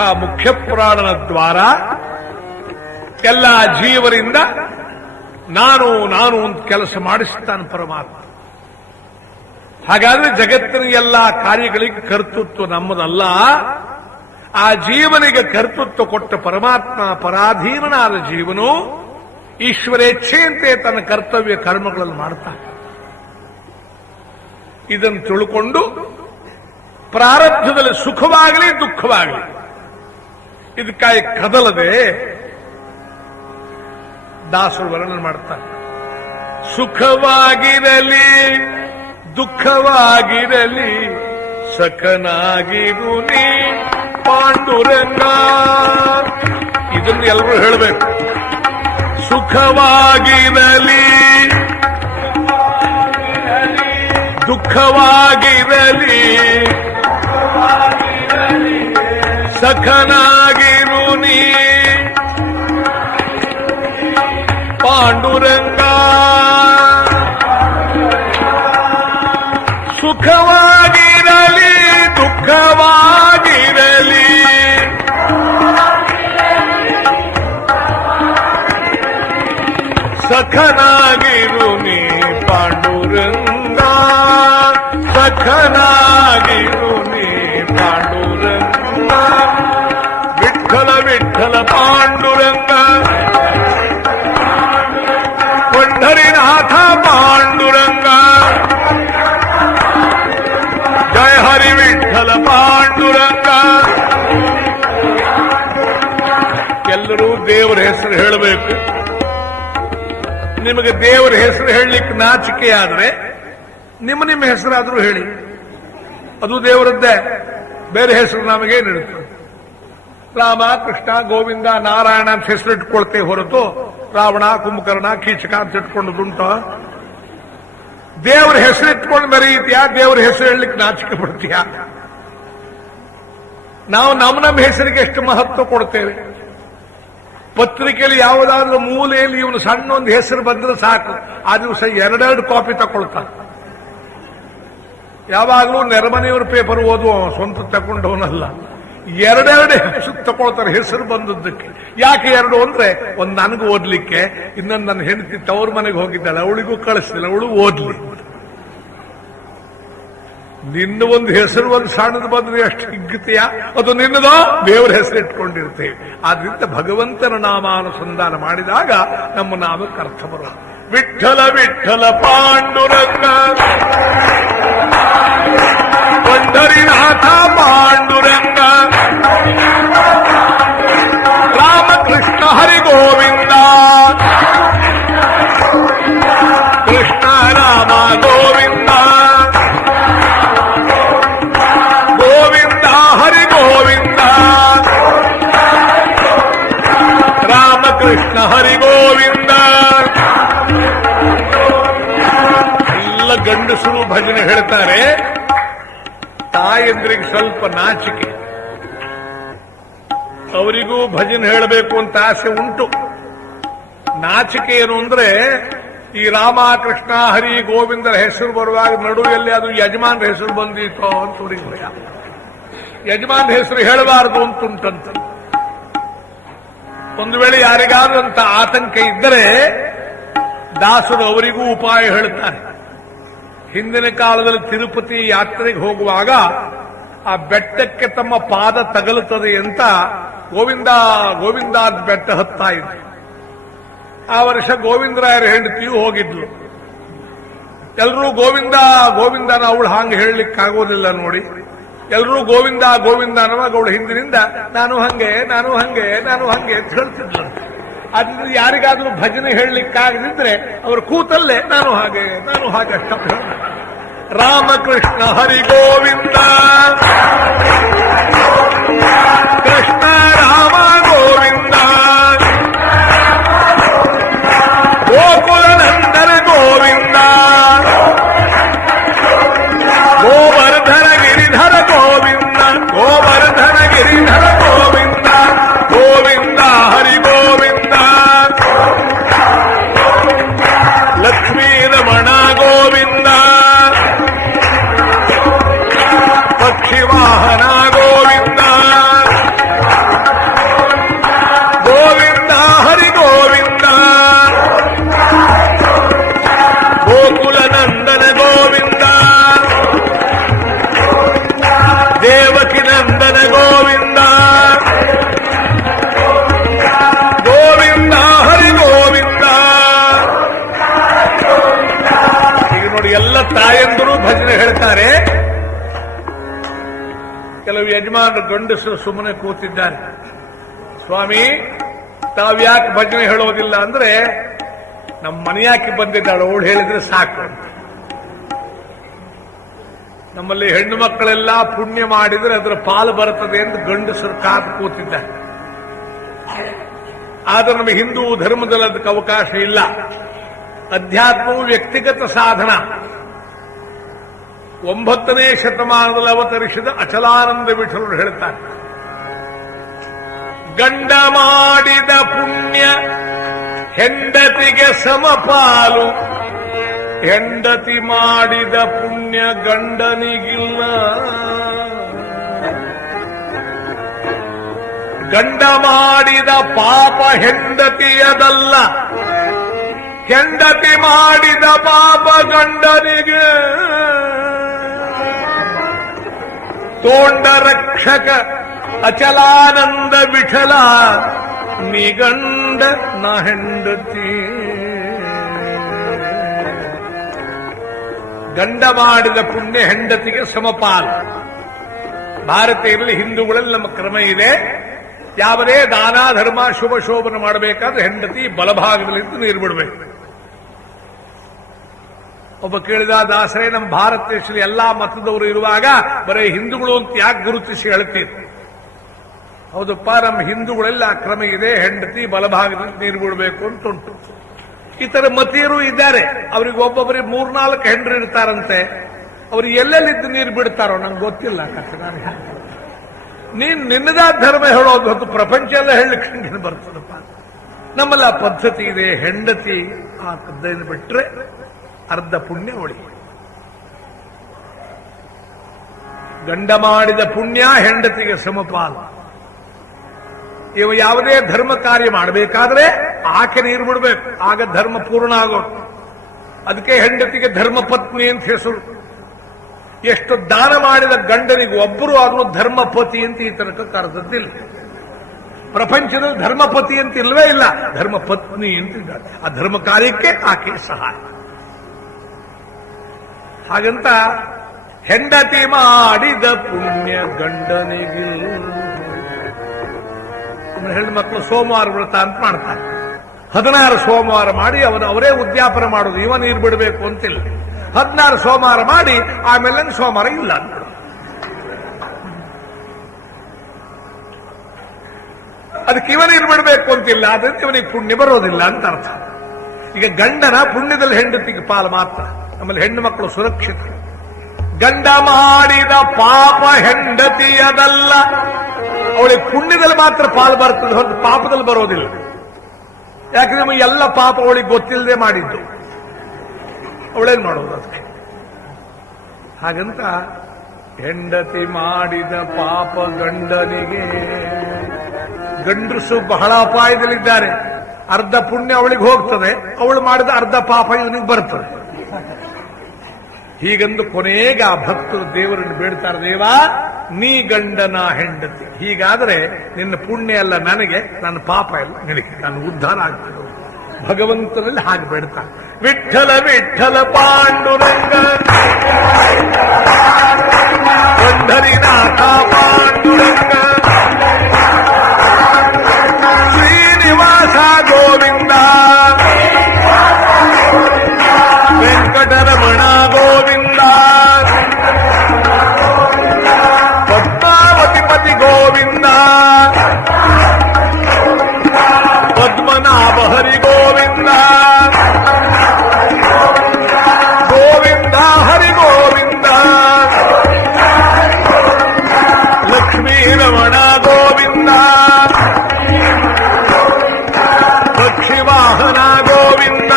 ಮುಖ್ಯ ಪುರಾಣನ ದ್ವಾರ ಎಲ್ಲ ಜೀವರಿಂದ ನಾನು ಅಂತ ಕೆಲಸ ಮಾಡಿಸ್ತಾನೆ ಪರಮಾತ್ಮ. ಹಾಗಾದ್ರೆ ಜಗತ್ತಿನ ಎಲ್ಲ ಕಾರ್ಯಗಳಿಗೆ ಕರ್ತೃತ್ವ ನಮ್ಮದಲ್ಲ. ಆ ಜೀವನಿಗೆ ಕರ್ತೃತ್ವ ಕೊಟ್ಟ ಪರಮಾತ್ಮ ಪರಾಧೀನನಾದ ಜೀವನು ಈಶ್ವರೇಚ್ಛೆಯಂತೆ ತನ್ನ ಕರ್ತವ್ಯ ಕರ್ಮಗಳನ್ನು ಮಾಡ್ತಾನೆ. ಇದನ್ನು ತಿಳ್ಕೊಂಡು ಪ್ರಾರಬ್ಧದಲ್ಲಿ ಸುಖವಾಗಲಿ ದುಃಖವಾಗಲಿ ಇದಕ್ಕಾಗಿ ಕದಲದೆ ದಾಸರು ವರ್ಣನೆ ಮಾಡ್ತಾರೆ. ಸುಖವಾಗಿರಲಿ ದುಃಖವಾಗಿರಲಿ ಸಖನಾಗಿರು ನೀ ಪಾಂಡುರಂಗ. ಇದನ್ನು ಎಲ್ಲರೂ ಹೇಳಬೇಕು. ಸುಖವಾಗಿರಲಿ ದುಃಖವಾಗಿರಲಿ ಸಖನಾಗಿರು ನೀ ಪಾಂಡುರಂಗ. ಸುಖವಾಗಿರಲಿ ದುಃಖವಾಗಿರಲಿ ಸಖನಾಗಿರು ನೀ ಪಾಂಡುರಂಗ. ಸಖನಾಗಿರು ನೀ ಪಾಂಡುರಂಗ. ವಿಠ್ಠಲ ವಿಠ್ಠಲ ಪಾಂಡುರಂಗ ಪಂಢರಿನಾಥ ಪಾಂಡುರಂಗ. ಜಯ ಹರಿ ವಿಠ್ಠಲ ಪಾಂಡುರಂಗ. ಎಲ್ಲರೂ ದೇವರ ಹೆಸರು ಹೇಳಬೇಕು. ನಿಮಗೆ ದೇವರ ಹೆಸರು ಹೇಳಲಿಕ್ಕೆ ನಾಚಿಕೆ ಆದ್ರೆ ನಿಮ್ಮ ಹೆಸರಾದ್ರೂ ಹೇಳಿ, ಅದು ದೇವರದ್ದೇ. ಬೇರೆ ಹೆಸರು ನಮಗೇನಿಡುತ್ತೆ? ರಾಮ ಕೃಷ್ಣ ಗೋವಿಂದ ನಾರಾಯಣ ಅಂತ ಹೆಸರು ಇಟ್ಕೊಳ್ತೇ ಹೊರತು ರಾವಣ ಕುಂಭಕರ್ಣ ಕೀಚಕ ಅಂತ ಇಟ್ಕೊಂಡುದುಂಟ. ದೇವರ ಹೆಸರು ಇಟ್ಕೊಂಡು ಮೆರೆಯುತ್ತೀಯಾ? ದೇವರ ಹೆಸರು ಹೇಳಲಿಕ್ಕೆ ನಾಚಿಕೆ ಪಡ್ತೀಯಾ? ನಾವು ನಮ್ಮ ಹೆಸರಿಗೆ ಎಷ್ಟು ಮಹತ್ವ ಕೊಡ್ತೇವೆ. ಪತ್ರಿಕೆಯಲ್ಲಿ ಯಾವುದಾದ್ರೂ ಮೂಲೆಯಲ್ಲಿ ಇವನು ಸಣ್ಣ ಒಂದು ಹೆಸರು ಬಂದ್ರೆ ಸಾಕು, ಆ ದಿವಸ ಎರಡೆರಡು ಕಾಪಿ ತಗೊಳ್ತಾನೆ. ಯಾವಾಗಲೂ ನೆರೆಮನೆಯವ್ರ ಪೇಪರ್ ಓದುವ ಸ್ವಂತ ತಗೊಂಡವನಲ್ಲ. ಎರಡೆರಡು ಹೆಸರು ತಗೊಳ್ತಾರೆ ಹೆಸರು ಬಂದದ್ದಕ್ಕೆ. ಯಾಕೆ ಎರಡು ಅಂದ್ರೆ, ಒಂದು ನನಗೂ ಓದ್ಲಿಕ್ಕೆ, ಇನ್ನೊಂದು ನನ್ನ ಹೆಂಡತಿ ತವ್ರ ಮನೆಗೆ ಹೋಗಿದ್ದಾಳೆ ಅವಳಿಗೂ ಕಳಿಸ್ತಿಲ್ಲ, ಅವಳು ಓದ್ಲಿ. ನಿನ್ನ ಒಂದು ಹೆಸರು ಒಂದು ಸಣ್ಣದು ಬಂದ್ರೆ ಎಷ್ಟು ಹಿಗ್ಗತೆಯ? ಅದು ನಿನ್ನದೋ ದೇವರ ಹೆಸರು ಇಟ್ಕೊಂಡಿರ್ತೇವೆ. ಆದ್ರಿಂದ ಭಗವಂತನ ನಾಮಾನುಸಂಧಾನ ಮಾಡಿದಾಗ ನಮ್ಮ ನಾಮಕ್ಕೆ ಅರ್ಥ ಬರೋದು. ವಿಠ್ಠಲ ವಿಠ್ಠಲ ಪಾಂಡುರಂಗ ಪಂಢರಿನಾಥ ಪಾಂಡುರಂಗ. ರಾಮಕೃಷ್ಣ ಹರಿ ಗೋವಿಂದ. ಕೃಷ್ಣ ರಾಮ ಗೋವಿಂದ. ಗೋವಿಂದ ಹರಿ ಗೋವಿಂದ. ರಾಮಕೃಷ್ಣ ಹರಿ ಗೋವಿಂದ. ಎಲ್ಲ ಗಂಡಸರು ಭಜನೆ ಹೇಳ್ತಾರೆ. ತಾಯಂದ್ರಿಗೆ ಸ್ವಲ್ಪ ನಾಚಿಕೆ, ಅವರಿಗೂ ಭಜನೆ ಹೇಳಬೇಕು ಅಂತ ಆಸೆ ಉಂಟು. ನಾಚಿಕೆ ಏನು ಅಂದ್ರೆ, ಈ ರಾಮ ಕೃಷ್ಣ ಹರಿ ಗೋವಿಂದರ ಹೆಸರು ಬರುವಾಗ ನಡುವೆಲ್ಲಿ ಅದು ಯಜಮಾನ್ರ ಹೆಸರು ಬಂದಿತ್ತೋ ಅಂತ ಅವ್ರಿಗೆ ಭಯ. ಯಜಮಾನ್ರ ಹೆಸರು ಹೇಳಬಾರದು ಅಂತುಂಟಂತ. ಒಂದು ವೇಳೆ ಯಾರಿಗಾದ್ರೂ ಅಂತ ಆತಂಕ ಇದ್ದರೆ ದಾಸರು ಅವರಿಗೂ ಉಪಾಯ ಹೇಳ್ತಾರೆ. ಹಿಂದಿನ ಕಾಲದಲ್ಲಿ ತಿರುಪತಿ ಯಾತ್ರೆಗೆ ಹೋಗುವಾಗ ಆ ಬೆಟ್ಟಕ್ಕೆ ತಮ್ಮ ಪಾದ ತಗಲುತ್ತದೆ ಅಂತ ಗೋವಿಂದ ಗೋವಿಂದ ಬೆಟ್ಟ ಹತ್ತಾ ಇದ್ರು. ಆ ವರ್ಷ ಗೋವಿಂದರಾಯರ ಹೆಂಡತಿಯೂ ಹೋಗಿದ್ಲು. ಎಲ್ಲರೂ ಗೋವಿಂದ ಗೋವಿಂದನ ಅವಳು ಹಾಂಗೆ ಹೇಳಲಿಕ್ಕಾಗೋದಿಲ್ಲ ನೋಡಿ. ಎಲ್ಲರೂ ಗೋವಿಂದ ಗೋವಿಂದ ಅನ್ನುವಾಗ ಅವಳು ಹಿಂದಿನಿಂದ ನಾನು ಹಂಗೆ ನಾನು ಹಂಗೆ ನಾನು ಹಂಗೆ ಅಂತ ಹೇಳ್ತಿದ್ಲು. ಅದ್ರಿಂದ ಯಾರಿಗಾದ್ರೂ ಭಜನೆ ಹೇಳಲಿಕ್ಕಾಗದಿದ್ರೆ ಅವರು ಕೂತಲ್ಲೇ ನಾನು ಹಾಗೆ ಅಷ್ಟ. ರಾಮಕೃಷ್ಣ ಹರಿ ಗೋವಿಂದ. ಕೃಷ್ಣ ರಾಮ ಗೋವಿಂದ. ಗೋಕುಲನಂದನ ಗೋವಿಂದ. ಗೋವರ್ಧನ ಗಿರಿಧರ ಗೋವಿಂದ. ಗೋವರ್ಧನ ಗಿರಿಧರ ಗೋವಿಂದ. ಗೋವಿಂದ ಹರಿ ಗೋವಿಂದ. ಲಕ್ಷ್ಮೀ ರಮಣ ಗೋವಿಂದ. ಪಕ್ಷಿವಾಹನ ಗೋವಿಂದ. ನೋಡಿ, ಎಲ್ಲ ತಾಯಂದರು ಭಜನೆ ಹೇಳ್ತಾರೆ. ಕೆಲವು ಯಜಮಾನರು ಗಂಡಸರು ಸುಮ್ಮನೆ ಕೂತಿದ್ದಾರೆ. ಸ್ವಾಮಿ, ತಾವ್ಯಾಕೆ ಭಜನೆ ಹೇಳೋದಿಲ್ಲ ಅಂದ್ರೆ, ನಮ್ಮ ಮನೆಯಾಕೆ ಬಂದಿದ್ದಾಳೆ, ಅವಳು ಹೇಳಿದ್ರೆ ಸಾಕು. ನಮ್ಮಲ್ಲಿ ಹೆಣ್ಣು ಮಕ್ಕಳೆಲ್ಲ ಪುಣ್ಯ ಮಾಡಿದ್ರೆ ಅದರ ಪಾಲು ಬರುತ್ತದೆ ಎಂದು ಗಂಡಸರು ಕಾದು ಕೂತಿದ್ದಾರೆ. ಆದ್ರೆ ನಮ್ಮ ಹಿಂದೂ ಧರ್ಮದಲ್ಲಿ ಅದಕ್ಕೆ ಅವಕಾಶ ಇಲ್ಲ. ಅಧ್ಯಾತ್ಮವು ವ್ಯಕ್ತಿಗತ ಸಾಧನ. 9ನೇ ಶತಮಾನದಲ್ಲಿ ಅವತರಿಸಿದ ಅಚಲಾನಂದ ವಿಠಲರು ಹೇಳ್ತಾರೆ, ಗಂಡ ಮಾಡಿದ ಪುಣ್ಯ ಹೆಂಡತಿಗೆ ಸಮಪಾಲು, ಹೆಂಡತಿ ಮಾಡಿದ ಪುಣ್ಯ ಗಂಡನಿಗಿಲ್ಲ. ಗಂಡ ಮಾಡಿದ ಪಾಪ ಹೆಂಡತಿಯದಲ್ಲ, ಹೆಂಡತಿ ಮಾಡಿದ ಪಾಪ ಗಂಡನಿಗೆ. ತೋಂಡ ರಕ್ಷಕ ಅಚಲಾನಂದ ವಿಠಲ, ನಿಗಂಡ ನ ಹೆಂಡತಿ. ಗಂಡ ಮಾಡಿದ ಪುಣ್ಯ ಹೆಂಡತಿಗೆ ಸಮಪಾಲು. ಭಾರತೀಯರಲ್ಲಿ, ಹಿಂದೂಗಳಲ್ಲಿ ನಮ್ಮ ಕ್ರಮ ಇದೆ. ಯಾವುದೇ ದಾನ ಧರ್ಮ ಶುಭ ಶೋಭನ ಮಾಡಬೇಕಾದ್ರೆ ಹೆಂಡತಿ ಬಲಭಾಗದಲ್ಲಿದ್ದು ನೀರು ಬಿಡಬೇಕು. ಒಬ್ಬ ಕೇಳಿದ, ದಾಸರೇ, ನಮ್ಮ ಭಾರತ ದೇಶದಲ್ಲಿ ಎಲ್ಲಾ ಮತದವರು ಇರುವಾಗ ಬರೀ ಹಿಂದೂಗಳು ಅಂತ ಯಾಕೆ ಗುರುತಿಸಿ ಹೇಳ್ತೀರಿ? ಹೌದಪ್ಪ, ನಮ್ಮ ಹಿಂದೂಗಳೆಲ್ಲ ಆ ಕ್ರಮ ಇದೆ, ಹೆಂಡತಿ ಬಲಭಾಗದಲ್ಲಿ ನೀರು ಬಿಡಬೇಕು ಅಂತ ಉಂಟು. ಇತರ ಮತೀಯರು ಇದ್ದಾರೆ, ಅವ್ರಿಗೆ ಒಬ್ಬೊಬ್ಬರಿಗೆ 3-4 ಹೆಂಡ್ರು ಇರ್ತಾರಂತೆ. ಅವ್ರು ಎಲ್ಲೆಲ್ಲಿದ್ದು ನೀರು ಬಿಡ್ತಾರೋ ನಂಗೆ ಗೊತ್ತಿಲ್ಲ. ನೀನ್ ನಿನ್ನದ ಧರ್ಮ ಹೇಳೋದು ಹೊತ್ತು ಪ್ರಪಂಚ ಎಲ್ಲ ಹೇಳಲಿಕ್ಕೆ ಬರ್ತದಪ್ಪ. ನಮ್ಮಲ್ಲ ಪದ್ಧತಿ ಇದೆ, ಹೆಂಡತಿ ಆ ಕದ್ದನ್ನು ಬಿಟ್ರೆ ಅರ್ಧ ಪುಣ್ಯ ಉಳಿ. ಗಂಡ ಮಾಡಿದ ಪುಣ್ಯ ಹೆಂಡತಿಗೆ ಸಮಪಾಲು. ಇವ ಯಾವುದೇ ಧರ್ಮ ಕಾರ್ಯ ಮಾಡಬೇಕಾದ್ರೆ ಆಕೆ ನೀರು ಬಿಡಬೇಕು, ಆಗ ಧರ್ಮ ಪೂರ್ಣ ಆಗೋದು. ಅದಕ್ಕೆ ಹೆಂಡತಿಗೆ ಧರ್ಮ ಪತ್ನಿ ಅಂತ ಹೆಸರು. ಎಷ್ಟು ದಾನ ಮಾಡಿದ ಗಂಡನಿಗೆ ಒಬ್ಬರು ಅವನು ಧರ್ಮಪತಿ ಅಂತ ಈ ತನಕ ಕರೆದದ್ದಿಲ್ಲ. ಪ್ರಪಂಚದಲ್ಲಿ ಧರ್ಮಪತಿ ಅಂತ ಇಲ್ವೇ ಇಲ್ಲ, ಧರ್ಮಪತ್ನಿ ಅಂತಿದ್ದಾರೆ. ಆ ಧರ್ಮ ಕಾರ್ಯಕ್ಕೆ ಆಕೆ ಸಹಾಯ. ಹಾಗಂತ ಹೆಂಡತಿ ಮಾಡಿದ ಪುಣ್ಯ ಗಂಡನಿಗೆ. ಹೆಣ್ಣು ಮಕ್ಕಳು ಸೋಮವಾರ ವ್ರತ ಅಂತ ಮಾಡ್ತಾರೆ. 16 ಸೋಮವಾರ ಮಾಡಿ ಅವರೇ ಉದ್ಯಾಪನ ಮಾಡೋದು. ಇವ ನೀರು ಬಿಡಬೇಕು ಅಂತಿಲ್ಲ. 16 ಸೋಮವಾರ ಮಾಡಿ ಆಮೇಲೆ ಸೋಮವಾರ ಇಲ್ಲ ಅಂತ. ಅದಕ್ಕೆ ಇವ ನೀರು ಬಿಡಬೇಕು ಅಂತಿಲ್ಲ, ಅದಕ್ಕೆ ಇವನಿಗೆ ಪುಣ್ಯ ಬರೋದಿಲ್ಲ ಅಂತ ಅರ್ಥ. ಈಗ ಗಂಡನ ಪುಣ್ಯದಲ್ಲಿ ಹೆಂಡತಿಗೆ ಪಾಲು ಮಾತ್ರ. ನಮ್ಮಲ್ಲಿ ಹೆಣ್ಣು ಮಕ್ಕಳು ಸುರಕ್ಷಿತ. ಗಂಡ ಮಾಡಿದ ಪಾಪ ಹೆಂಡತಿಯದಲ್ಲ, ಅವಳಿಗೆ ಪುಣ್ಯದಲ್ಲಿ ಮಾತ್ರ ಪಾಲು ಬರ್ತದೆ ಹೊರತು ಪಾಪದಲ್ಲಿ ಬರೋದಿಲ್ಲ. ಯಾಕಂದ್ರೆ ನಮಗೆ ಎಲ್ಲ ಪಾಪ ಅವಳಿಗೆ ಗೊತ್ತಿಲ್ಲದೆ ಮಾಡಿದ್ದು, ಅವಳೇನ್ ಮಾಡೋದು ಅದಕ್ಕೆ. ಹಾಗಂತ ಹೆಂಡತಿ ಮಾಡಿದ ಪಾಪ ಗಂಡನಿಗೆ. ಗಂಡಸು ಬಹಳ ಅಪಾಯದಲ್ಲಿದ್ದಾರೆ. ಅರ್ಧ ಪುಣ್ಯ ಅವಳಿಗೆ ಹೋಗ್ತದೆ, ಅವಳು ಮಾಡಿದ ಅರ್ಧ ಪಾಪ ಇವನಿಗೆ ಬರ್ತದೆ. ಹೀಗಂದು ಕೊನೆಗೆ ಆ ಭಕ್ತರು ದೇವರನ್ನು ಬೇಡ್ತಾರೆ, ದೇವ ನೀ ಗಂಡನ ಹೆಂಡತಿ. ಹೀಗಾದ್ರೆ ನಿನ್ನ ಪುಣ್ಯ ಎಲ್ಲ ನನಗೆ, ನನ್ನ ಪಾಪ ಎಲ್ಲ ನಿನಗೆ, ನಾನು ಉದ್ಧಾರ ಆಗ್ತದೆ. ಭಗವಂತನಲ್ಲಿ ಹಾಗೆ ಬೇಡ್ತಾರೆ. ವಿಠ್ಠಲ ವಿಠ್ಠಲ ಪಾಂಡುರಂಗ ಪಂಢರಿನಾಥ ಪಾಂಡುರಂಗ ಶ್ರೀನಿವಾಸ ಗೋವಿಂದ ವೆಂಕಟರಮಣ ಗೋವಿಂದ ಪದ್ಮಾವತಿಪತಿ ಗೋವಿಂದ ಪದ್ಮನಾಭ ಹರಿ ಗೋವಿಂದ ಗೋವಿಂದ ಹರಿ ಗೋವಿಂದ ಲಕ್ಷ್ಮೀ ರಮಣ ಗೋವಿಂದ ಪಕ್ಷಿವಾಹನ ಗೋವಿಂದ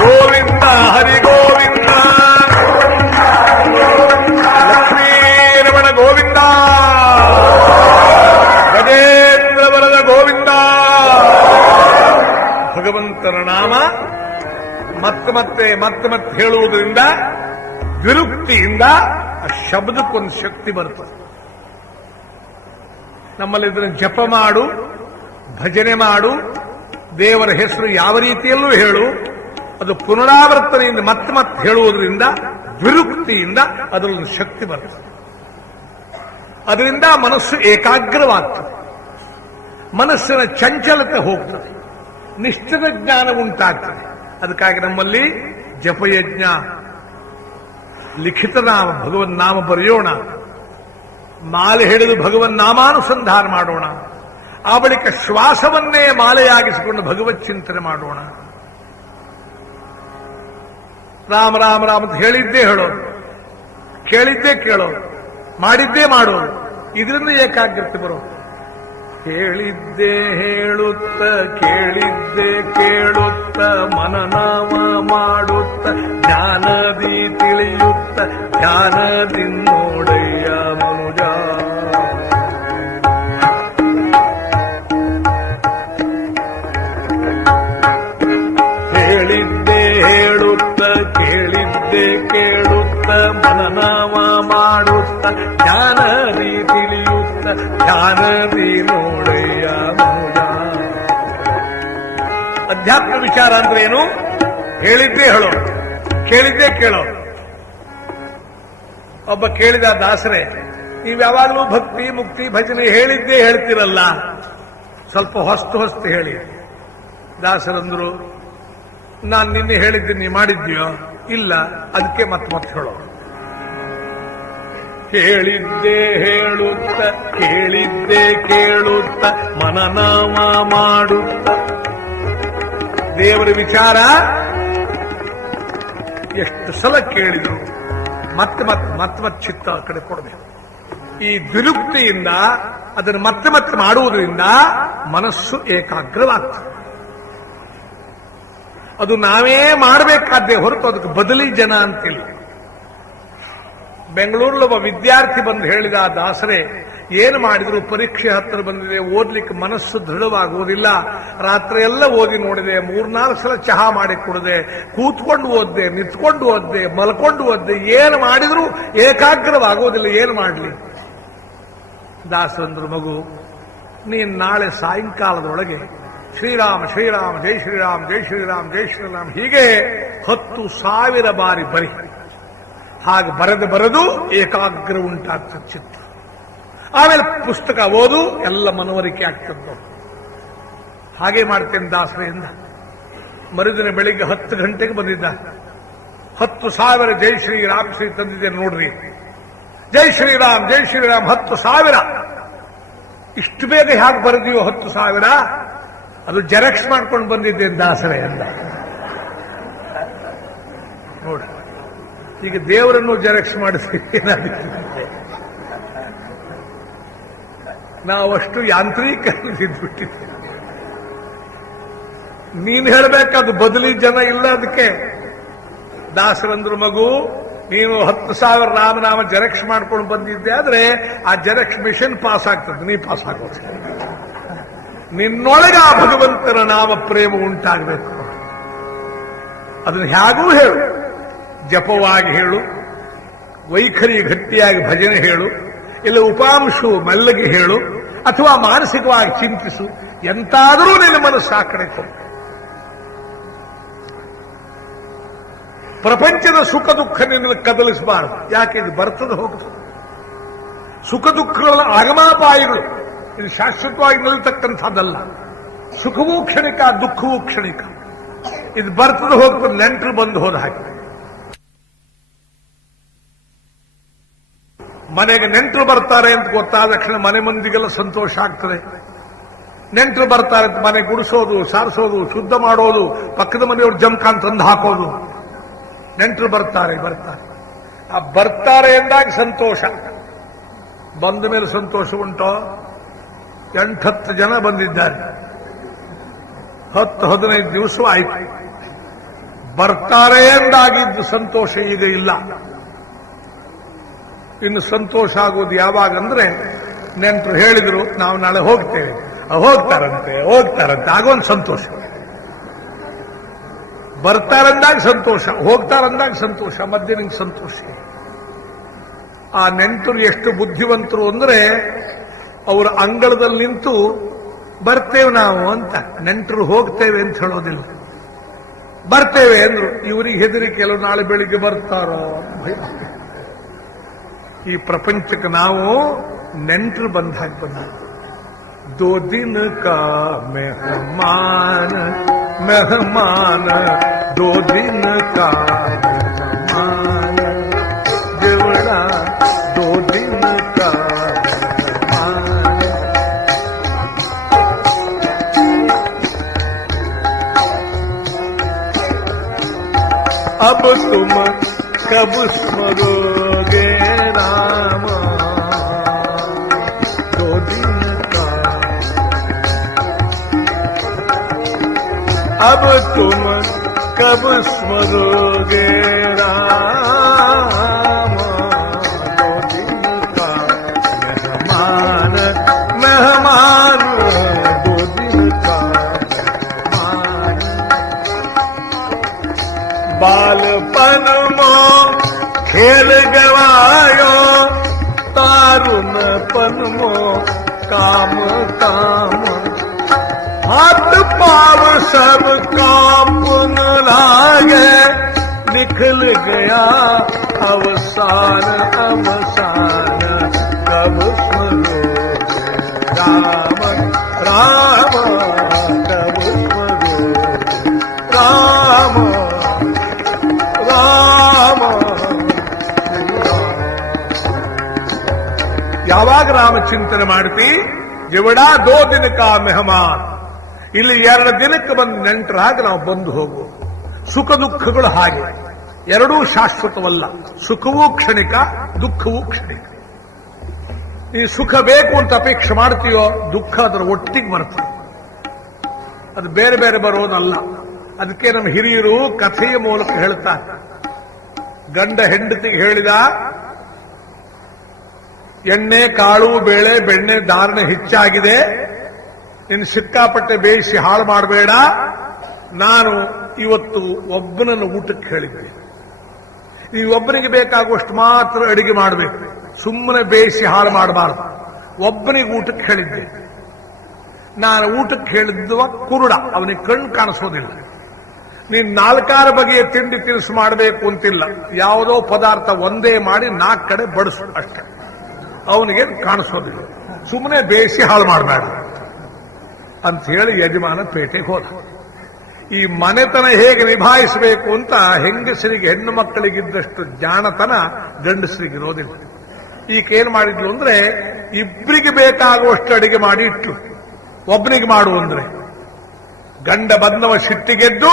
ಗೋವಿಂದ ಹರಿ ಗೋವಿಂದ ಲಕ್ಷ್ಮೀ ರಮಣ ಗೋವಿಂದ ಗಜೇಂದ್ರ ವರದ ಗೋವಿಂದ. ಭಗವಂತನ ನಾಮ ಮತ್ತೆ ಮತ್ತೆ ಮತ್ತೆ ಮತ್ತೆ ಹೇಳುವುದರಿಂದ ವಿರುಕ್ತಿಯಿಂದ ಆ ಶಬ್ದಕ್ಕೊಂದು ಶಕ್ತಿ ಬರ್ತದೆ. ನಮ್ಮಲ್ಲಿ ಇದನ್ನು ಜಪ ಮಾಡು, ಭಜನೆ ಮಾಡು, ದೇವರ ಹೆಸರು ಯಾವ ರೀತಿಯಲ್ಲೂ ಹೇಳು, ಅದು ಪುನರಾವರ್ತನೆಯಿಂದ ಮತ್ತೆ ಮತ್ತೆ ಹೇಳುವುದರಿಂದ ವಿರುಕ್ತಿಯಿಂದ ಅದರೊಂದು ಶಕ್ತಿ ಬರ್ತದೆ. ಅದರಿಂದ ಮನಸ್ಸು ಏಕಾಗ್ರವಾಗ್ತದೆ, ಮನಸ್ಸಿನ ಚಂಚಲತೆ ಹೋಗ್ತದೆ, ನಿಶ್ಚಲ ಜ್ಞಾನ ಉಂಟಾಗ್ತದೆ. ಅದಕ್ಕಾಗಿ ನಮ್ಮಲ್ಲಿ ಜಪಯಜ್ಞ, ಲಿಖಿತ ನಾಮ, ಭಗವನ್ ನಾಮ ಬರೆಯೋಣ, ಮಾಲೆ ಹಿಡಿದು ಭಗವನ್ ನಾಮಾನುಸಂಧಾನ ಮಾಡೋಣ, ಆ ಬಳಿಕ ಶ್ವಾಸವನ್ನೇ ಮಾಲೆಯಾಗಿಸಿಕೊಂಡು ಭಗವತ್ ಚಿಂತನೆ ಮಾಡೋಣ. ರಾಮ ರಾಮ ರಾಮ ಅಂತ ಹೇಳಿದ್ದೇ ಹೇಳೋದು, ಕೇಳಿದ್ದೇ ಕೇಳೋದು, ಮಾಡಿದ್ದೇ ಮಾಡೋದು. ಇದರಿಂದ ಏಕಾಗ್ರತೆ ಬರೋದು. ಹೇಳಿದ್ದೇ ಹೇಳುತ್ತ, ಕೇಳಿದ್ದೇ ಕೇಳುತ್ತ, ಮನನಾಮ ಮಾಡುತ್ತ, ಜ್ಞಾನದಿ ತಿಳಿಯುತ್ತ, ಜ್ಞಾನದಿ ನೋಡಯ್ಯ ಮನುಜ. ಹೇಳಿದ್ದೇ ಹೇಳುತ್ತ, ಕೇಳಿದ್ದೇ ಕೇಳುತ್ತ, ಮನನಾಮ ಮಾಡುತ್ತ, ಜ್ಞಾನದಿ ತಿಳಿಯುತ್ತ, ಜ್ಞಾನದಿ ನೋಡಯ್ಯ ಮನುಜ. ಅಧ್ಯಾತ್ಮ ವಿಚಾರ ಅಂದ್ರೆ ಏನು? ಹೇಳಿದ್ದೇ ಹೇಳೋ, ಕೇಳಿದ್ದೇ ಕೇಳೋ. ಒಬ್ಬ ಕೇಳಿದ ದಾಸರೇ, ನೀವು ಯಾವಾಗಲೂ ಭಕ್ತಿ ಮುಕ್ತಿ ಭಜನೆ ಹೇಳಿದ್ದೇ ಹೇಳ್ತಿರಲ್ಲ, ಸ್ವಲ್ಪ ಹೊಸ್ತು ಹೇಳಿ. ದಾಸರಂದ್ರು, ನಾನು ನಿನ್ನೆ ಹೇಳಿದ್ದೀನಿ, ಮಾಡಿದ್ಯೋ? ಇಲ್ಲ, ಅದಕ್ಕೆ ಮತ್ತೆ ಹೇಳೋ. ಹೇಳಿದ್ದೇ ಹೇಳುತ್ತ, ಕೇಳಿದ್ದೇ ಕೇಳುತ್ತ, ಮನನಾಮ ಮಾಡುತ್ತ. ದೇವರ ವಿಚಾರ ಎಷ್ಟು ಸಲ ಕೇಳಿದ್ರು ಮತ್ತೆ ಚಿತ್ತ ಆ ಕಡೆ ಕೊಡಬೇಕು. ಈ ದ್ವಿರುಕ್ತಿಯಿಂದ ಅದನ್ನು ಮತ್ತೆ ಮಾಡುವುದರಿಂದ ಮನಸ್ಸು ಏಕಾಗ್ರವಾಗ್ತದೆ. ಅದು ನಾವೇ ಮಾಡಬೇಕಾದ್ದೇ ಹೊರತು ಅದಕ್ಕೆ ಬದಲಿ ಜನ ಅಂತಿಲ್ಲ. ಬೆಂಗಳೂರಲ್ಲಿ ಒಬ್ಬ ವಿದ್ಯಾರ್ಥಿ ಬಂದು ಹೇಳಿದ, ದಾಸರೇ ಏನು ಮಾಡಿದ್ರು ಪರೀಕ್ಷೆ ಹತ್ತಿರ ಬಂದಿದೆ, ಓದ್ಲಿಕ್ಕೆ ಮನಸ್ಸು ದೃಢವಾಗುವುದಿಲ್ಲ. ರಾತ್ರಿ ಎಲ್ಲ ಓದಿ ನೋಡಿದೆ, 3-4 ಸಲ ಚಹಾ ಮಾಡಿ ಕುಡಿದೆ, ಕೂತ್ಕೊಂಡು ಓದ್ದೆ, ನಿಂತ್ಕೊಂಡು ಓದ್ದೆ, ಮಲ್ಕೊಂಡು ಓದ್ದೆ, ಏನು ಮಾಡಿದ್ರು ಏಕಾಗ್ರವಾಗುವುದಿಲ್ಲ, ಏನು ಮಾಡಲಿ? ದಾಸಂದ್ರು, ಮಗು, ನೀನು ನಾಳೆ ಸಾಯಂಕಾಲದೊಳಗೆ ಶ್ರೀರಾಮ ಶ್ರೀರಾಮ ಜೈ ಶ್ರೀರಾಮ್ ಜೈ ಶ್ರೀರಾಮ್ ಜೈ ಶ್ರೀರಾಮ್ ಹೀಗೆ 10,000 ಬಾರಿ ಬರಿ. ಹಾಗೆ ಬರೆದು ಏಕಾಗ್ರ ಉಂಟಾಗ್ತದೆ ಚಿತ್ತ. ಆಮೇಲೆ ಪುಸ್ತಕ ಓದು, ಎಲ್ಲ ಮನವರಿಕೆ ಆಗ್ತದೆ. ಹಾಗೆ ಮಾಡ್ತೇನೆ ದಾಸರೆಯಿಂದ. ಮರುದಿನ ಬೆಳಿಗ್ಗೆ 10 ಗಂಟೆಗೆ ಬಂದಿದ್ದ. 10,000 ಜೈ ಶ್ರೀರಾಮ್ ಶ್ರೀ ತಂದಿದ್ದೇನೆ ನೋಡ್ರಿ. ಜೈ ಶ್ರೀರಾಮ್ ಜೈ ಶ್ರೀರಾಮ್ 10,000. ಇಷ್ಟು ಬೇಗ ಹೇಗೆ ಬರೆದಿಯೋ 10,000? ಅದು ಜೆರಾಕ್ಸ್ ಮಾಡ್ಕೊಂಡು ಬಂದಿದ್ದೇನೆ ದಾಸರೇ ಅಂದ. ನೋಡಿ, ಈಗ ದೇವರನ್ನು ಜೆರಾಕ್ಸ್ ಮಾಡಿಸ್ತೀವಿ. ನಾವಷ್ಟು ಯಾಂತ್ರೀಕರಿಸಿದ್ಬಿಟ್ಟಿದ್ದೆ. ನೀನು ಹೇಳಬೇಕಾದ ಬದಲಿ ಜನ ಇಲ್ಲ. ಅದಕ್ಕೆ ದಾಸರಂದ್ರು, ಮಗು, ನೀನು 10,000 ರಾಮನಾಮ ಜೆರಾಕ್ಸ್ ಮಾಡ್ಕೊಂಡು ಬಂದಿದ್ದೆ ಆದ್ರೆ ಆ ಜೆರಾಕ್ಸ್ ಮಿಷನ್ ಪಾಸ್ ಆಗ್ತದೆ, ನೀ ಪಾಸ್ ಆಗೋದು. ನಿನ್ನೊಳಗೆ ಆ ಭಗವಂತನ ನಾಮ ಪ್ರೇಮ ಉಂಟಾಗಬೇಕು. ಅದನ್ನು ಹೇಗೂ ಹೇಳು, ಜಪವಾಗಿ ಹೇಳು, ವೈಖರಿ ಗಟ್ಟಿಯಾಗಿ ಭಜನೆ ಹೇಳು, ಇಲ್ಲ ಉಪಾಂಶವು ಮೆಲ್ಲಗೆ ಹೇಳು, ಅಥವಾ ಮಾನಸಿಕವಾಗಿ ಚಿಂತಿಸು. ಎಂತಾದರೂ ನಿನ್ನ ಮನಸ್ಸು ಆ ಕಡೆ ಕೊಡು. ಪ್ರಪಂಚದ ಸುಖ ದುಃಖ ನಿನ್ನ ಕದಲಿಸಬಾರದು. ಯಾಕೆ? ಇದು ಬರ್ತದೆ ಹೋಗ್ತದೆ. ಸುಖ ದುಃಖಗಳ ಆಗಮಾಪಾಯಗಳು, ಇದು ಶಾಶ್ವತವಾಗಿ ನಿಲ್ತಕ್ಕಂಥದ್ದಲ್ಲ. ಸುಖವೂ ಕ್ಷಣಿಕ, ದುಃಖವೂ ಕ್ಷಣಿಕ. ಇದು ಬರ್ತದೆ ಹೋಗ್ತದೆ. ನೆಂಟರು ಬಂದು ಹೋದ ಹಾಗೆ. ಮನೆಗೆ ನೆಂಟರು ಬರ್ತಾರೆ ಅಂತ ಗೊತ್ತಾದ ತಕ್ಷಣ ಮನೆ ಮಂದಿಗೆಲ್ಲ ಸಂತೋಷ ಆಗ್ತದೆ. ನೆಂಟರು ಬರ್ತಾರೆ ಅಂತ ಮನೆ ಗುಡಿಸೋದು, ಸಾರಿಸೋದು, ಶುದ್ಧ ಮಾಡೋದು, ಪಕ್ಕದ ಮನೆಯವರು ಜಮಖಾನ್ ತಂದು ಹಾಕೋದು. ನೆಂಟರು ಬರ್ತಾರೆ. ಆ ಬರ್ತಾರೆ ಎಂದಾಗ ಸಂತೋಷ. ಬಂದ ಮೇಲೆ ಸಂತೋಷ ಉಂಟೋ? 8-10 ಜನ ಬಂದಿದ್ದಾರೆ, 10-15 ದಿವಸ ಆಯ್ತು. ಬರ್ತಾರೆ ಎಂದಾಗಿದ್ದು ಸಂತೋಷ ಈಗ ಇಲ್ಲ. ಇನ್ನು ಸಂತೋಷ ಆಗೋದು ಯಾವಾಗಂದ್ರೆ, ನೆಂಟರು ಹೇಳಿದ್ರು ನಾವು ನಾಳೆ ಹೋಗ್ತೇವೆ, ಹೋಗ್ತಾರಂತೆ ಆಗೋನ್ ಸಂತೋಷ. ಬರ್ತಾರಂದಾಗ ಸಂತೋಷ, ಹೋಗ್ತಾರಂದಾಗ ಸಂತೋಷ, ಮಧ್ಯೆ ನಿಂಗೆ ಸಂತೋಷ. ಆ ನೆಂಟರು ಎಷ್ಟು ಬುದ್ಧಿವಂತರು ಅಂದ್ರೆ, ಅವರ ಅಂಗಳದಲ್ಲಿ ನಿಂತು ಬರ್ತೇವೆ ನಾವು ಅಂತ, ನೆಂಟರು ಹೋಗ್ತೇವೆ ಅಂತ ಹೇಳೋದಿಲ್ಲ. ಬರ್ತೇವೆ ಅಂದ್ರು. ಇವರಿಗೆ ಹೆದರಿಕೆ ಕೆಲವು ನಾಳೆ ಬೆಳಿಗ್ಗೆ ಬರ್ತಾರೋ ಭಯ. ಈ ಪ್ರಪಂಚಕ್ಕೆ ನಾವು ನೆಂಟರು ಬಂದ ಹಾಗೆ ಬಂದ. ದೋ ದಿನ ಕಾ ಮೆಹಮಾನ ಮೆಹಮಾನ ದೋ ದಿನ ಕಾ ಮೆಹಮಾನ ದೇವಳ ದೋ ದಿನ ಕಾ ಮೆಹಮಾನ. अब तुम कब स्मरोगे राम दो दिन का. अब तुम कब स्मरोगे राम दो दिन का मेहमान मेहमान दो दिन का मेहमान. बालपन मो खेल गवायो तारुणपन मो काम काम. हाथ पाव सब कांपन लागे निकल गया अवसान अवसान. कब स्मरो राम राम कब स्मरो राम ರಾಮ. ಯಾವಾಗ ರಾಮ ಚಿಂತನೆ ಮಾಡ್ತಿ ಜವಡಾ ದೋ ದಿನಕ ಮೆಹಮಾನ್. ಇಲ್ಲಿ 2 ದಿನಕ್ಕೆ ಬಂದು ನೆಂಟರಾಗ ನಾವು ಬಂದು ಹೋಗುವ. ಸುಖ ದುಃಖಗಳು ಹಾಗೆ ಎರಡೂ ಶಾಶ್ವತವಲ್ಲ. ಸುಖವೂ ಕ್ಷಣಿಕ, ದುಃಖವೂ ಕ್ಷಣಿಕ. ನೀ ಸುಖ ಬೇಕು ಅಂತ ಅಪೇಕ್ಷೆ ಮಾಡ್ತೀಯೋ ದುಃಖ ಅದರ ಒಟ್ಟಿಗೆ ಬರ್ತದೆ. ಅದು ಬೇರೆ ಬೇರೆ ಬರೋದಲ್ಲ. ಅದಕ್ಕೆ ನಮ್ಮ ಹಿರಿಯರು ಕಥೆಯ ಮೂಲಕ ಹೇಳ್ತಾರೆ. ಗಂಡ ಹೆಂಡತಿಗೆ ಹೇಳಿದ, ಎಣ್ಣೆ ಕಾಳು ಬೇಳೆ ಬೆಣ್ಣೆ ಧಾರಣೆ ಹೆಚ್ಚಾಗಿದೆ, ಇನ್ನು ಸಿಕ್ಕಾಪಟ್ಟೆ ಬೇಯಿಸಿ ಹಾಳು ಮಾಡಬೇಡ. ನಾನು ಇವತ್ತು ಒಬ್ಬನನ್ನು ಊಟಕ್ಕೆ ಹೇಳಿದ್ದೆ. ಈ ಒಬ್ಬನಿಗೆ ಬೇಕಾಗುವಷ್ಟು ಮಾತ್ರ ಅಡಿಗೆ ಮಾಡಬೇಕು, ಸುಮ್ಮನೆ ಬೇಯಿಸಿ ಹಾಳು ಮಾಡಬಾರ್ದು. ಒಬ್ಬನಿಗೆ ಊಟಕ್ಕೆ ಹೇಳಿದ್ದೆ. ನಾನು ಊಟಕ್ಕೆ ಹೇಳಿದ್ದುವ ಕುರುಡ, ಅವನಿಗೆ ಕಣ್ಣು ಕಾಣಿಸೋದಿಲ್ಲ. ನೀನ್ 4 ಬಗೆಯ ತಿಂಡಿ ತಿನಿಸು ಮಾಡಬೇಕು ಅಂತಿಲ್ಲ, ಯಾವುದೋ ಪದಾರ್ಥ ಒಂದೇ ಮಾಡಿ 4 ಕಡೆ ಬಡಿಸು ಅಷ್ಟೇ. ಅವನಿಗೆ ಕಾಣಿಸೋದಿಲ್ಲ. ಸುಮ್ಮನೆ ಬೇಯಿಸಿ ಹಾಳು ಮಾಡಬೇಡ ಅಂತ ಹೇಳಿ ಯಜಮಾನ ಪೇಟೆಗೆ ಹೋದ. ಈ ಮನೆತನ ಹೇಗೆ ನಿಭಾಯಿಸಬೇಕು ಅಂತ ಹೆಂಗಸರಿಗೆ ಹೆಣ್ಣು ಮಕ್ಕಳಿಗಿದ್ದಷ್ಟು ಜಾಣತನ ಗಂಡಸರಿಗೆ ಇರೋದಿಲ್ಲ. ಈಗೇನ್ ಮಾಡಿದ್ಲು ಅಂದ್ರೆ ಇಬ್ಬರಿಗೆ ಬೇಕಾಗುವಷ್ಟು ಅಡಿಗೆ ಮಾಡಿ ಇಟ್ಲು. ಒಬ್ಬನಿಗೆ ಮಾಡು ಅಂದ್ರೆ ಗಂಡ ಬಂದವ ಸಿಟ್ಟಿಗೆದ್ದು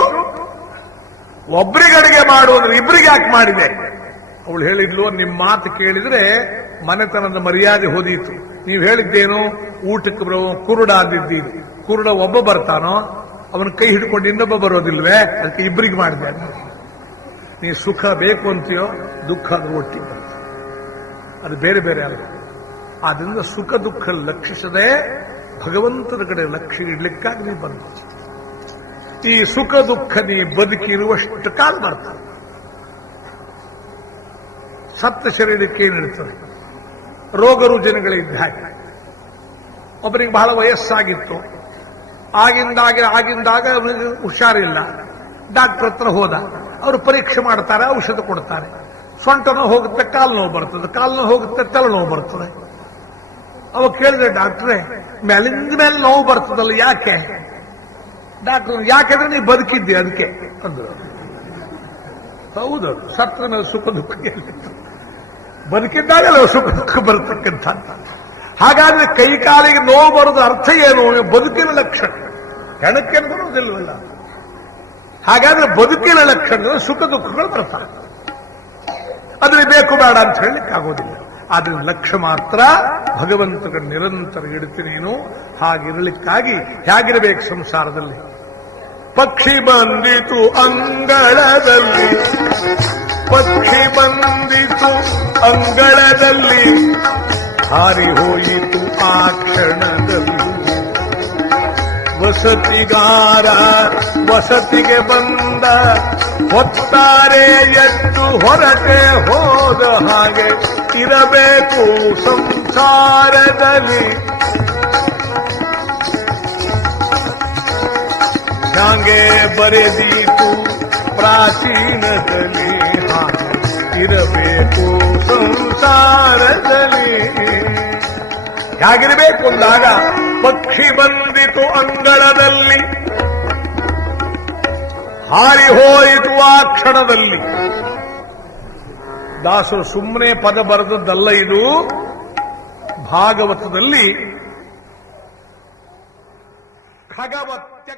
ಒಬ್ಬರಿಗೆ ಅಡಿಗೆ ಮಾಡು ಅಂದ್ರೆ ಇಬ್ಬರಿಗೆ ಯಾಕೆ ಮಾಡಿದೆ? ಅವಳು ಹೇಳಿದ್ಲು, ನಿಮ್ಮ ಮಾತು ಕೇಳಿದ್ರೆ ಮನೆತನದ ಮರ್ಯಾದೆ ಹೋದೀತು. ನೀವು ಹೇಳಿದ್ದೇನು, ಊಟಕ್ಕೆ ಬರೋ ಕುರುಡ ಅಂದಿದ್ದೀರಿ. ಕುರುಡ ಒಬ್ಬ ಬರ್ತಾನೋ, ಅವನ ಕೈ ಹಿಡ್ಕೊಂಡು ಇನ್ನೊಬ್ಬ ಬರೋದಿಲ್ವೇ? ಅದಕ್ಕೆ ಇಬ್ಬರಿಗೆ ಮಾಡಿದೆ. ನೀ ಸುಖ ಬೇಕು ಅಂತೀಯೋ ದುಃಖ ಅದ್ರ ಒಟ್ಟಿಗೆ ಬರ್ತದೆ. ಅದು ಬೇರೆ ಬೇರೆ ಅಲ್ಲ. ಆದ್ರಿಂದ ಸುಖ ದುಃಖ ಲಕ್ಷಿಸದೆ ಭಗವಂತನ ಕಡೆ ಲಕ್ಷ್ಯ ಇಡ್ಲಿಕ್ಕಾಗಿ ನೀ ಬಂದ. ಈ ಸುಖ ದುಃಖ ನೀ ಬದುಕಿರುವಷ್ಟು ಕಾಲ ಬರ್ತದೆ. ಸತ್ತ ಶರೀರಕ್ಕೆ ಏನಿರ್ತದೆ? ರೋಗ ರುಜಿನಗಳಿದ್ದ ಹಾಗೆ. ಒಬ್ಬರಿಗೆ ಬಹಳ ವಯಸ್ಸಾಗಿತ್ತು, ಆಗಿಂದಾಗ ಅವನಿಗೆ ಹುಷಾರಿಲ್ಲ. ಡಾಕ್ಟರ್ ಹತ್ರ ಹೋದ, ಅವರು ಪರೀಕ್ಷೆ ಮಾಡ್ತಾರೆ, ಔಷಧ ಕೊಡ್ತಾರೆ. ಸೊಂಟ ನೋವು ಹೋಗುತ್ತೆ, ಕಾಲು ನೋವು ಬರ್ತದೆ, ಕಾಲು ನೋವು ಹೋಗುತ್ತೆ, ತಲೆನೋವು ಬರ್ತದೆ. ಅವಾಗ ಕೇಳಿದ್ರೆ, ಡಾಕ್ಟ್ರೇ ಮೇಲಿಂದ ಮೇಲೆ ನೋವು ಬರ್ತದಲ್ಲ, ಯಾಕೆ? ಡಾಕ್ಟರ್, ಯಾಕೆಂದ್ರೆ ನೀವು ಬದುಕಿದ್ದೆ ಅದಕ್ಕೆ ಅಂದ್ರು. ಹೌದು, ಸತ್ರ ಮೇಲೆ ಸುಖ ದುಃಖ ಬದುಕಿದ್ದಾಗಲ್ಲ ಸುಖ ದುಃಖ ಬರತಕ್ಕಂಥ. ಹಾಗಾದ್ರೆ ಕೈ ಕಾಲಿಗೆ ನೋವು ಬರೋದು ಅರ್ಥ ಏನು? ಬದುಕಿನ ಲಕ್ಷಣ. ಹೆಣಕ್ಕೆ ಬರೋದಿಲ್ವಲ್ಲ. ಹಾಗಾದ್ರೆ ಬದುಕಿನ ಲಕ್ಷಣ ಸುಖ ದುಃಖಗಳು ಬರ್ತಾರೆ. ಅದ್ರಲ್ಲಿ ಬೇಕು ಬೇಡ ಅಂತ ಹೇಳಲಿಕ್ಕೆ ಆಗೋದಿಲ್ಲ. ಆದ್ರೆ ಲಕ್ಷ್ಯ ಮಾತ್ರ ಭಗವಂತನ ನಿರಂತರ ಇಡುತ್ತೆ ನೀನು. ಹಾಗಿರಲಿಕ್ಕಾಗಿ ಹೇಗಿರಬೇಕು ಸಂಸಾರದಲ್ಲಿ? ಪಕ್ಷಿ ಬಂದಿತು ಅಂಗಳದಲ್ಲಿ, ಪಕ್ಷಿ ಬಂದಿತು ಅಂಗಳದಲ್ಲಿ, ಹಾರಿ ಹೋಯಿತು ಆ ಕ್ಷಣದಲ್ಲಿ. ವಸತಿಗಾರ ವಸತಿಗೆ ಬಂದ, ಹೊತ್ತಾರೆ ಎದ್ದು ಹೊರಟೆ ಹೋದ ಹಾಗೆ ಇರಬೇಕು ಸಂಸಾರದಲ್ಲಿ. ಹಂಗೆ ಬರೆದೀತು ಪ್ರಾಚೀನದಲ್ಲಿ ಇರಬೇಕು ಸಂಸಾರದಲ್ಲಿ. ಹೇಗಿರಬೇಕು ಅಂದಾಗ ಪಕ್ಷಿ ಬಂದಿತು ಅಂಗಳದಲ್ಲಿ, ಹಾರಿ ಹೋಯಿತು ಆ ಕ್ಷಣದಲ್ಲಿ. ದಾಸರು ಸುಮ್ಮನೆ ಪದ ಬರೆದದ್ದಲ್ಲ ಇದು. ಭಾಗವತದಲ್ಲಿ ಖಗವತ್ಯ